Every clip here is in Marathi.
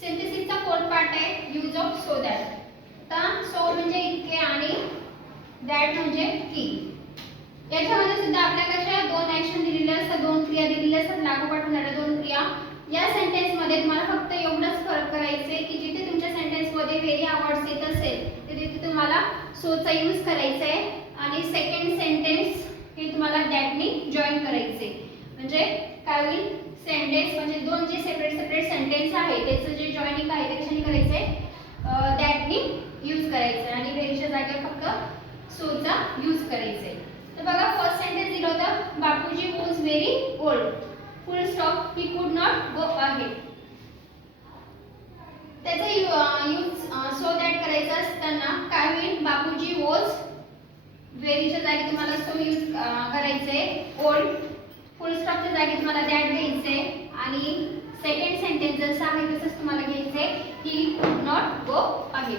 सिंथेसिसचा फोर्थ पार्ट आहे यूज ऑफ सो दॅट. तर सो म्हणजे इतके आणि दॅट म्हणजे की. याच्यामध्ये सुद्धा आपल्या कशा दोन ऍक्शन दिलेले असतात, दोन क्रिया दिलेल्या असतात, लागोपाठ होणाऱ्या दोन क्रिया. या सेंटेन्स मध्ये तुम्हाला फक्त एवढंच फरक करायचे की जिथे तुमच्या सेंटेन्स मध्ये व्हेरी अवॉर्ड्स येत असेल तिथे तुम्हाला सोचा यूज करायचा आहे आणि सेकंड सेंटेन्स हे तुम्हाला दॅटनी जॉईन करायचे. म्हणजे काय होईल, सेंटेन्स म्हणजे दोन जे सेपरेट सेंटेन्स आहे त्याचं जे जॉईनिंग आहे ते कशाने करायचंय, दॅटनी यूज करायचं आणि व्हेरीच्या जागेवर फक्त सोचा यूज करायचंय. तर बघा फर्स्ट सेंटेन्स दिलं होतं Bapuji was very old, full stop, he could not go ahead. त्याचा यूज सो दॅट करायचा असताना काय होईल, बापूजी वॉज व्हेरीच्या जागी तुम्हाला सो यूज करायचंय, ओल्ड फुल स्टॉपच्या जागी तुम्हाला दॅट घ्यायचंय आणि सेकंड सेंटेन्स जसं आहे तसंच तुम्हाला घ्यायचंय, he could not go ahead.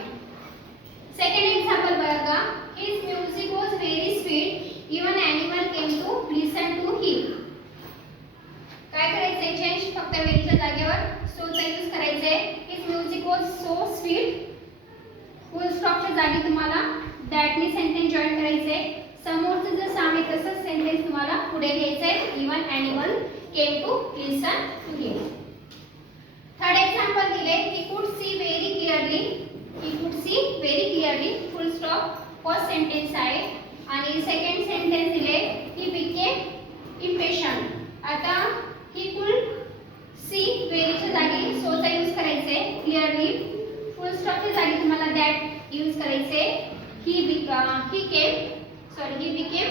Second example बघा, his music was very sweet, even animal came to listen to him. काय करायचंय, चेंज फक्त व्हेरीच्या जागेवर सोचा यूज करायचंय. His music was so sweet, full स्टॉपच्या जागी तुम्हाला दॅटनी सेंटेन्स जॉईन करायचंय. समोरचं जसं आहे तसंच सेंटेन्स तुम्हाला पुढे घ्यायचंय, even animal came to listen to him. Third example दिले, he could see very clearly, he could see very clearly, full stop first sentence आहे आणि सेकंड सेंटेन्स दिले, ही बिकेम इम्पेशंट. आता ही कुड सी व्हेरीच्या जागी सोचा यूज करायचे, क्लिअरली फुल स्टॉपच्या जागी तुम्हाला दॅट यूज करायचे. ही बिकेम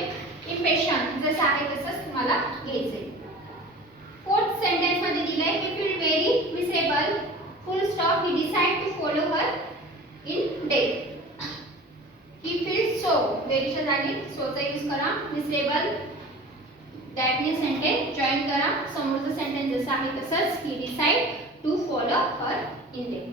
इम्पेशंट, जसं आहे तसंच तुम्हाला घ्यायचंय. फोर्थ सेंटेन्स मध्ये दिलंय, he feel very miserable, full stop, he decide to follow her in death. He feel so व्हेरीच्या जागी सोचा यूज करा, मिसेबल दॅटने सेंटेन्स जॉईन करा, समोरचं सेंटेन्स जसं आहे तसंच, he decide to follow her in death.